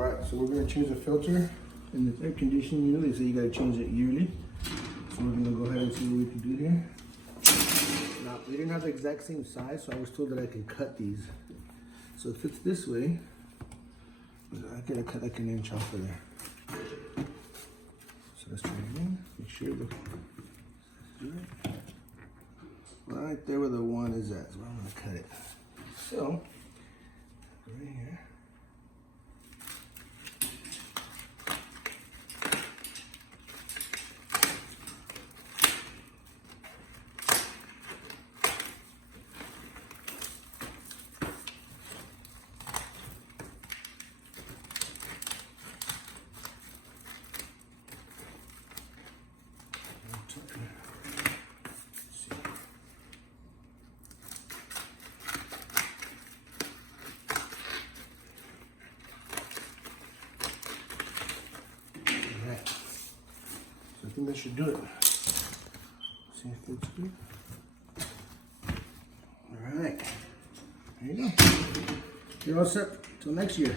Alright, so we're going to change the filter in the air conditioning unit. They say you got to change it yearly. So we're going to go ahead and see what we can do here. Now, we didn't have the exact same size, so I was told that I can cut these. So it fits this way. I gotta cut like 1 inch off of there. So let's try it again. Make sure the right there where the 1 is at is where I'm gonna cut it. So right here. I think that should do it. See if it's good. All right. There you go. You're all set. Till next year.